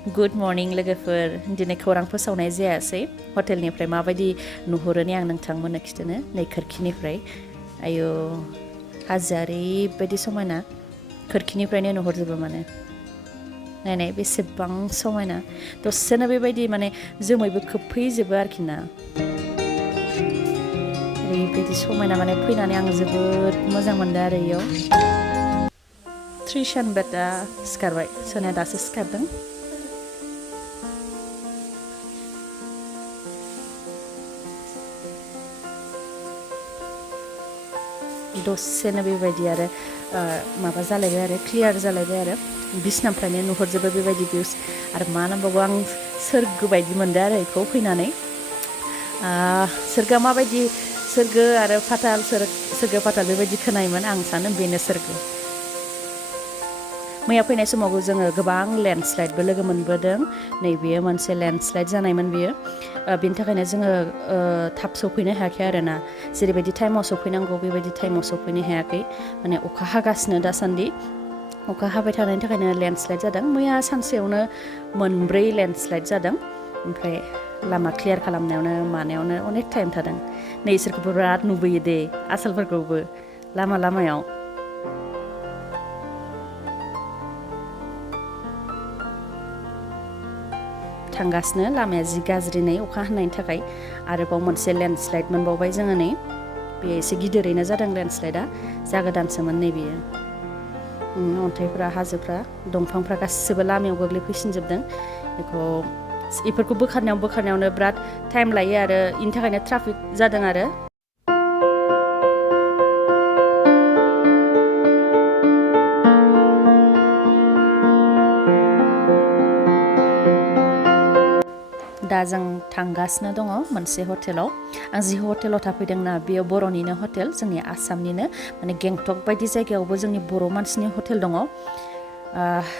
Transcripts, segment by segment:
good morning लोगोफोर दिनै खौरां फोसावनाय जायासै हटेलनिफ्राय माबायदि नुहुरोनि आं नोंथांमोननो खिथानो नै खोरखिनिफ्राय आयौ हाजोआ ओरैबायदि समायना खोरखिनिफ्रायनो नुहुरजोबो माने नायनाय बेसेबां समायना दसेनो बेबायदि माने जोमैबो खोबफैजोबो आरोखि ना ओरैबायदि समायना माने फैनानै आं जोबोद मोजां मोनदों आरो इयाव थ्रिसान बेटा सिखारबाय सोनाया दासो सिखारदों दसेनो बेबायदि आरो माबा जालायबाय आरो क्लियार जालायबाय आरो बिसनानिफ्रायनो नुहुरजोबो बेबायदि भिउस आरो मा नांबावगौ आं सोरगो बायदि मोनदों आरो बेखौ फैनानै सोरगोआ माबायदि सोरगो आरो फाताल सोरगो फाताल बेबायदि खोनायोमोन आं सानो बेनो सोरगो मैया फैनाय समावबो जोङो गोबां लेन्डस्लाइडबो लोगो मोनबोदों नैबेयो मोनसे लेन्डस्लाइड जानायमोन बेयो बेनि थाखायनो जोङो थाब सफैनो हायाखै आरोना जेरैबायदि टाइमाव सफैनांगौ बेबायदि टाइमाव सफैनो हायाखै माने अखा हागासिनो दासान्दि अखा हाबाय थानायनि थाखायनो लेन्डस्लाइड जादों मैया सानसेयावनो मोनब्रै लेन्डस्लाइड जादों ओमफ्राय लामा क्लियार खालामनायावनो मानायावनो अनेक टाइम थादों नै इसोरखौबो बिराद नुबोयो दे आसोलफोरखौबो लामायाव थांगासिनो लामाया जि गाज्रि नै अखा हानायनि थाखाय आरोबाव मोनसे लेन्डस्लाइड मोनबावबाय जोङो नै बे एसे गिदिरैनो जादों लेन्डस्लाइडआ जागोदानसोमोन नै बेयो अन्थाइफ्रा हाजोफ्रा दंफांफ्रा गासिबो लामायाव गोग्लैफैसिनजोबदों बेफोरखौ बोखारनायावनो बिराद टाइम लायो आरो इनि थाखायनो ट्राफिक जादों आरो दा जों थांगासिनो दङ मोनसे हटेलाव आं जि हटेलाव थाफैदोंना बेयो बर'निनो हटेल जोंनि आसामनिनो माने गेंटक बायदि जायगायावबो जोंनि बर' मानसिनि हटेल दङ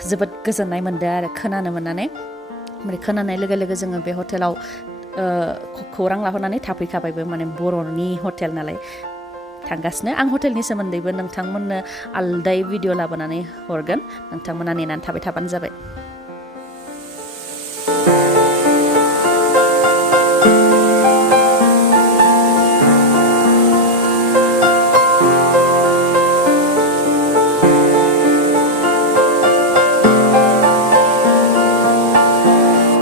जोबोद गोजोननाय मोनदों आरो खोनानो मोननानै ओमफ्राय खोनानाय लोगो लोगो जोङो बे हटेलाव खौरां लाहरनानै थाफैखाबायबो माने बर'नि हटेल नालाय थांगासिनो आं हटेलनि सोमोन्दैबो नोंथांमोननो आलदायै भिडिअ लाबोनानै हरगोन नोंथांमोना नेनानै थाबाय थाबानो जाबाय